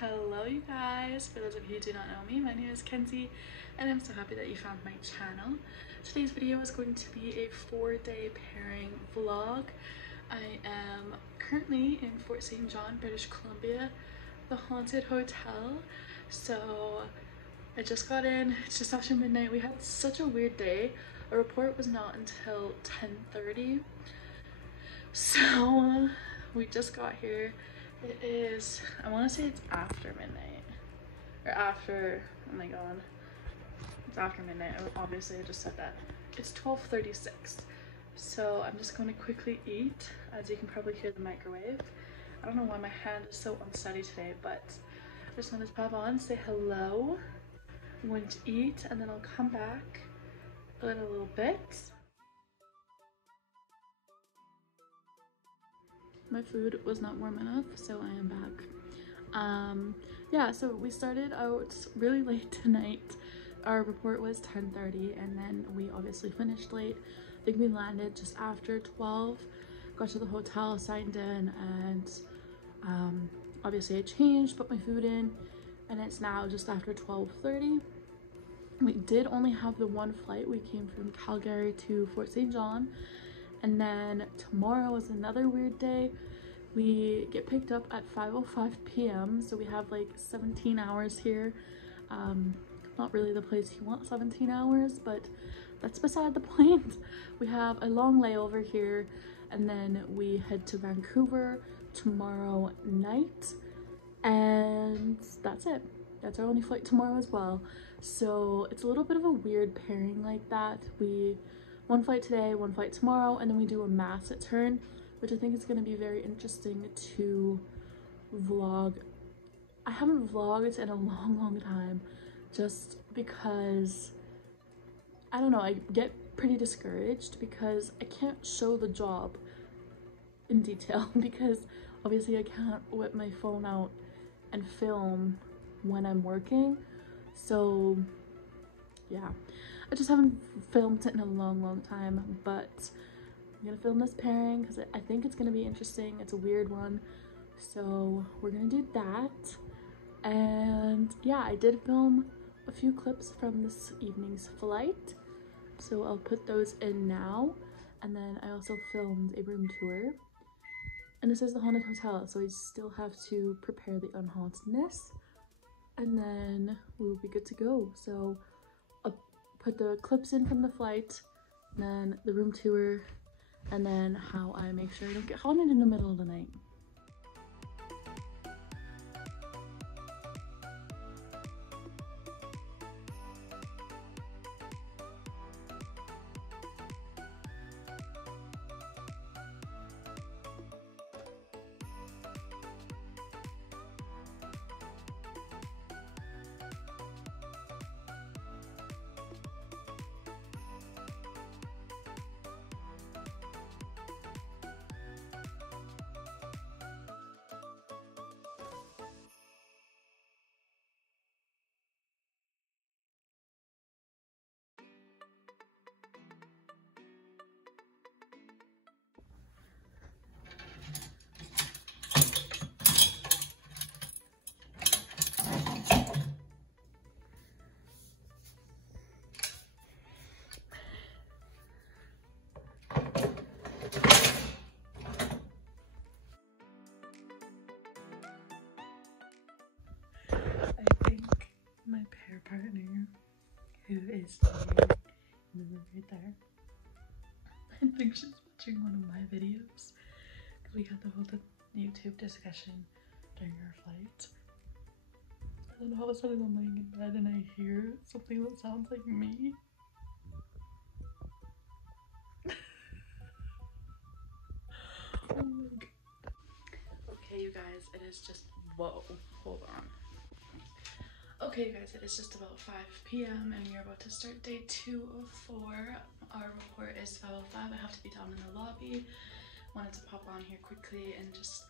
Hello you guys, for those of you who do not know me, my name is Kenzie and I'm so happy that you found my channel. Today's video is going to be a 4-day pairing vlog. I am currently in Fort St. John, British Columbia, the haunted hotel. So I just got in, it's just after midnight. We had such a weird day. Our report was not until 10:30. So we just got here. It is, I want to say it's after midnight, or after, oh my god, it's after midnight. Obviously I just said that. It's 12:36, so I'm just going to quickly eat. As you can probably hear the microwave. I don't know why my hand is so unsteady today, but I just wanted to pop on, say hello. I'm going to eat and then I'll come back in a little bit. My food was not warm enough, so I am back. Yeah, so we started out really late tonight. Our report was 10:30 and then we obviously finished late. I think we landed just after 12, got to the hotel, signed in, and obviously I changed, put my food in, and it's now just after 12:30. We did only have the one flight. We came from Calgary to Fort St. John. And then tomorrow is another weird day. We get picked up at 5:05 p.m. so we have like 17 hours here. Not really the place you want 17 hours, but that's beside the point. We have a long layover here and then we head to Vancouver tomorrow night, and that's it. That's our only flight tomorrow as well. So it's a little bit of a weird pairing like that. One flight today, one flight tomorrow, and then we do a mass at turn, which I think is going to be very interesting to vlog. I haven't vlogged in a long time, just because, I don't know, I get pretty discouraged because I can't show the job in detail because obviously I can't whip my phone out and film when I'm working. So yeah, I just haven't filmed it in a long time, but I'm gonna film this pairing because I think it's gonna be interesting. It's a weird one, so we're gonna do that. And yeah, I did film a few clips from this evening's flight, so I'll put those in now. And then I also filmed a room tour, and this is the haunted hotel, so I still have to prepare the unhauntedness, and then we will be good to go. So put the clips in from the flight, then the room tour, and then how I make sure I don't get haunted in the middle of the night. I think my pair partner, who is in the room right there, I think she's watching one of my videos because we had the whole YouTube discussion during our flight. And then all of a sudden I'm laying in bed and I hear something that sounds like me. Oh my god. Okay, you guys, it is just, whoa, hold on. Okay, you guys, it is just about 5 p.m. and we are about to start day 2 of 4. Our report is 5:05. I have to be down in the lobby. Wanted to pop on here quickly and just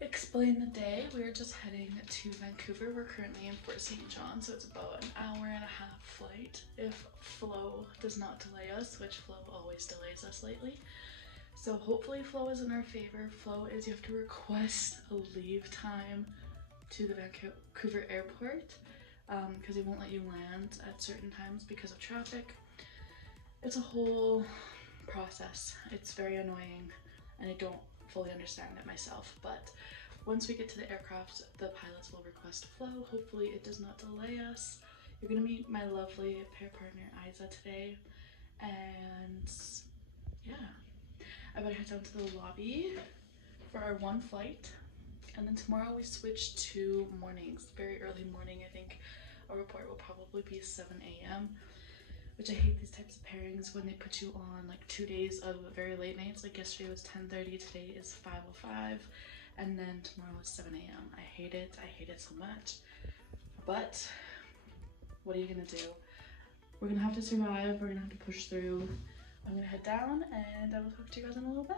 explain the day. We're just heading to Vancouver. We're currently in Fort St. John, so it's about an hour-and-a-half flight if Flo does not delay us, which Flo always delays us lately. So hopefully Flo is in our favor. Flo is, you have to request a leave time to the Vancouver airport because they won't let you land at certain times because of traffic. It's a whole process. It's very annoying and I don't fully understand it myself, but once we get to the aircraft, the pilots will request flow. Hopefully it does not delay us. You're gonna meet my lovely pair partner Isa today, and yeah, I better head down to the lobby for our one flight, and then tomorrow we switch to mornings, very early morning. I think our report will probably be 7 a.m, which I hate these types of pairings when they put you on like 2 days of very late nights. Like yesterday was 10:30, today is 5:05, and then tomorrow is 7 a.m. I hate it so much, but what are you gonna do? We're gonna have to survive, we're gonna have to push through. I'm gonna head down and I will talk to you guys in a little bit.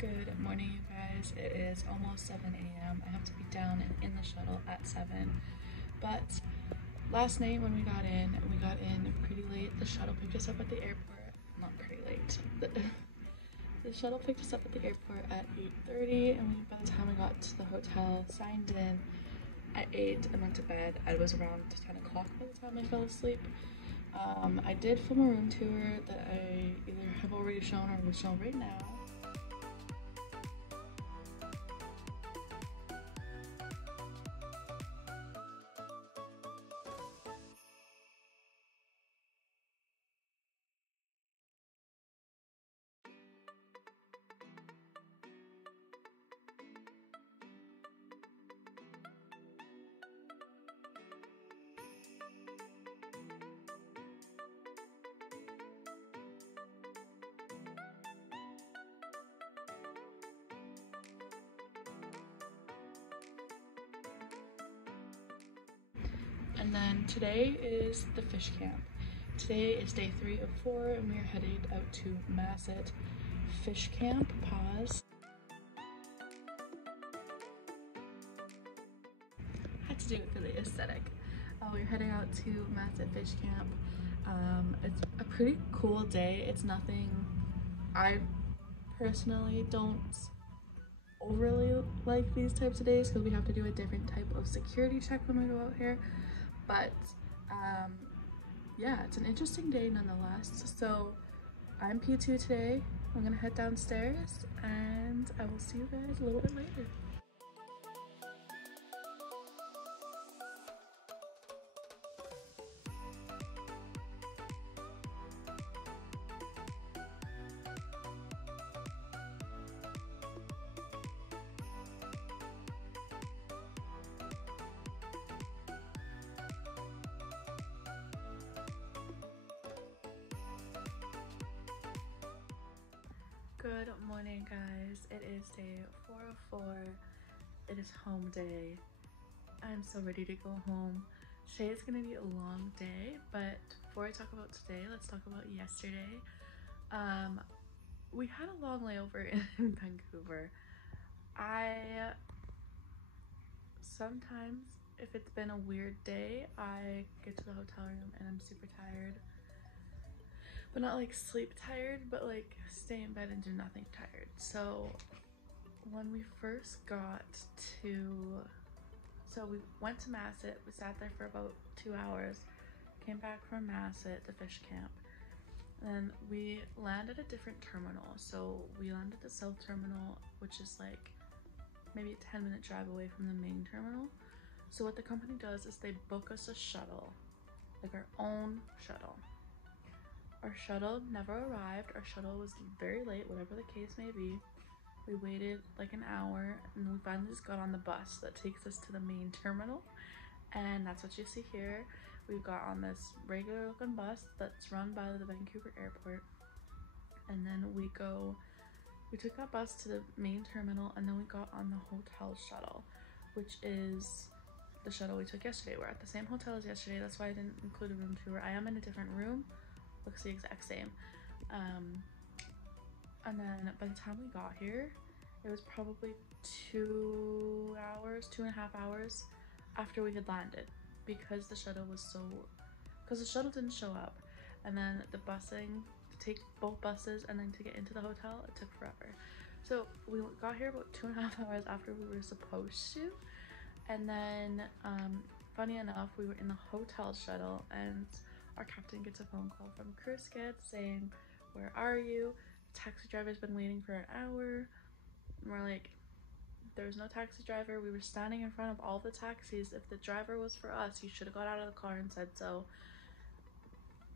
Good morning, you guys. It is almost 7 a.m. I have to be down and in the shuttle at 7. But last night when we got in pretty late. The shuttle picked us up at the airport. Not pretty late. The shuttle picked us up at the airport at 8:30, and by the time we got to the hotel, signed in at 8 and went to bed. I was around 10 o'clock by the time I fell asleep. I did film a room tour that I either have already shown or will show right now. And then today is the fish camp. Today is day 3 of 4 and we are headed out to Masset Fish Camp. Pause. Had to do it for the aesthetic. We're heading out to Masset Fish Camp. It's a pretty cool day. It's nothing, I personally don't overly like these types of days because we have to do a different type of security check when we go out here. But yeah, it's an interesting day nonetheless. So I'm P2 today. I'm gonna head downstairs and I will see you guys a little bit later. Good morning, guys. It is day 4 of 4. It is home day. I'm so ready to go home. Today is gonna be a long day, but before I talk about today, let's talk about yesterday. We had a long layover in Vancouver. Sometimes, if it's been a weird day, I get to the hotel room and I'm super tired. But not like sleep tired, but like stay in bed and do nothing tired. So when we first got to, we went to Masset, we sat there for about 2 hours, came back from Masset, the fish camp, and then we landed at a different terminal. So we landed at the South Terminal, which is like maybe a 10-minute drive away from the main terminal. So what the company does is they book us a shuttle, like our own shuttle. Our shuttle never arrived. Our shuttle was very late, whatever the case may be. We waited like an hour and we finally just got on the bus that takes us to the main terminal. And that's what you see here. We got on this regular looking bus that's run by the Vancouver airport. And then we go we took that bus to the main terminal, and then we got on the hotel shuttle, which is the shuttle we took yesterday. We're at the same hotel as yesterday. That's why I didn't include a room tour. I am in a different room. Looks the exact same. And then by the time we got here, it was probably 2 hours, 2.5 hours after we had landed, because the shuttle didn't show up, and then the busing to take both buses and then to get into the hotel, it took forever. So we got here about 2.5 hours after we were supposed to, and then funny enough, we were in the hotel shuttle and our captain gets a phone call from Criskit saying, "Where are you? The taxi driver's been waiting for an hour." And we're like, "There's no taxi driver. We were standing in front of all the taxis. If the driver was for us, you should have got out of the car and said so."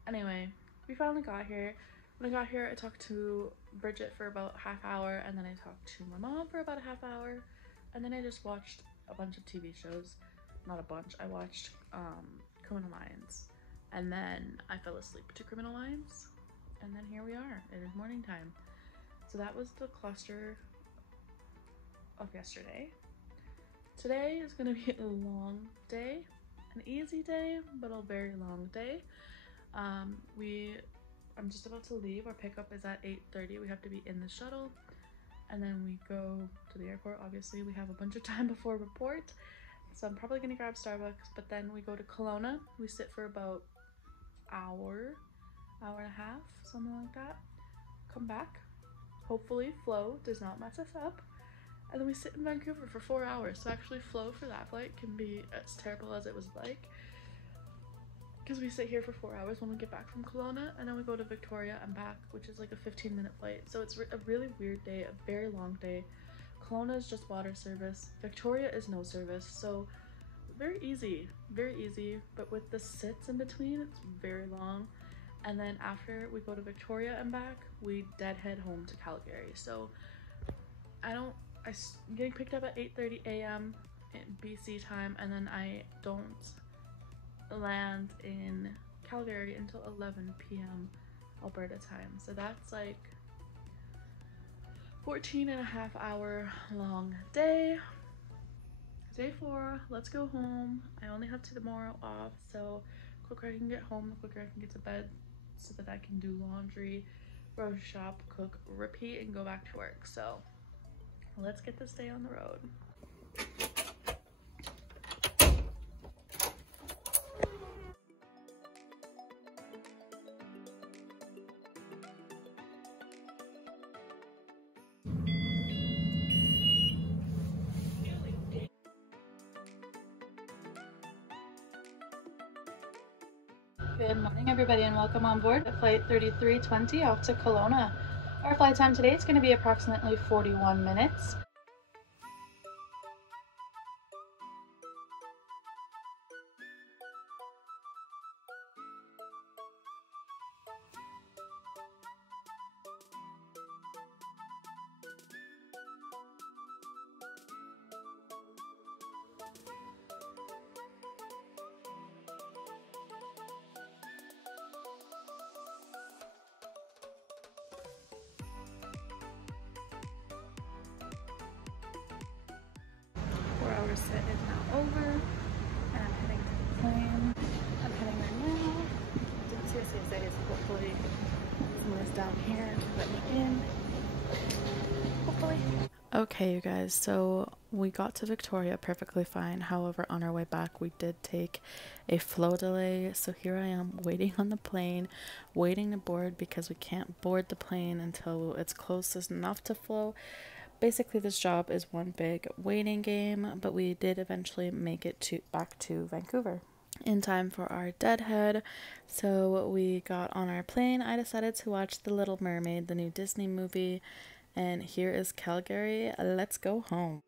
Anyway, we finally got here. When I got here, I talked to Bridget for about half hour, and then I talked to my mom for about a half hour, and then I just watched a bunch of TV shows. Not a bunch. I watched Criminal Minds, and then I fell asleep to Criminal Minds, and then here we are. It is morning time. So that was the cluster of yesterday. Today is going to be a long day, an easy day, but a very long day. I'm just about to leave. Our pickup is at 8:30. We have to be in the shuttle, and then we go to the airport. Obviously, we have a bunch of time before report, so I'm probably gonna grab Starbucks, but then we go to Kelowna. We sit for about hour and a half, something like that. Come back. Hopefully Flo does not mess us up. And then we sit in Vancouver for 4 hours. So actually Flo for that flight can be as terrible as it was like, because we sit here for 4 hours when we get back from Kelowna, and then we go to Victoria and back, which is like a 15-minute flight. So it's a really weird day, a very long day. Kelowna is just water service. Victoria is no service. So very easy, but with the sits in between, it's very long. And then after we go to Victoria and back, we deadhead home to Calgary. So I'm getting picked up at 8:30 a.m. in BC time, and then I don't land in Calgary until 11 p.m. Alberta time. So that's like 14.5 hour long day. Day 4, let's go home. I only have tomorrow off, so the quicker I can get home, the quicker I can get to bed, so that I can do laundry, grocery shop, cook, repeat, and go back to work. So let's get this day on the road. Good morning, everybody, and welcome on board flight 3320 off to Kelowna. Our flight time today is going to be approximately 41 minutes. Our sit is now over, and I'm heading to the plane. I'm heading right now. Didn't see a CSA, so hopefully someone is down here to let me in. Hopefully. Okay, you guys, so we got to Victoria perfectly fine. However, on our way back, we did take a flow delay. So here I am waiting on the plane, waiting to board, because we can't board the plane until it's close enough to flow. Basically, this job is one big waiting game, but we did eventually make it back to Vancouver in time for our deadhead. So we got on our plane. I decided to watch The Little Mermaid, the new Disney movie, and here is Calgary. Let's go home.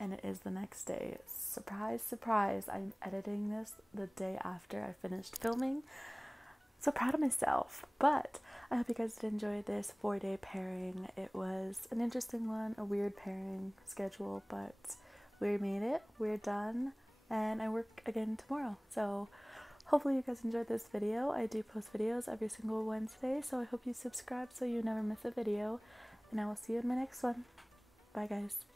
And it is the next day. Surprise, surprise, I'm editing this the day after I finished filming. So proud of myself, but I hope you guys did enjoy this 4-day pairing. It was an interesting one, a weird pairing schedule, but we made it, we're done, and I work again tomorrow. So hopefully you guys enjoyed this video. I do post videos every single Wednesday, so I hope you subscribe so you never miss a video. and I will see you in my next one. Bye guys.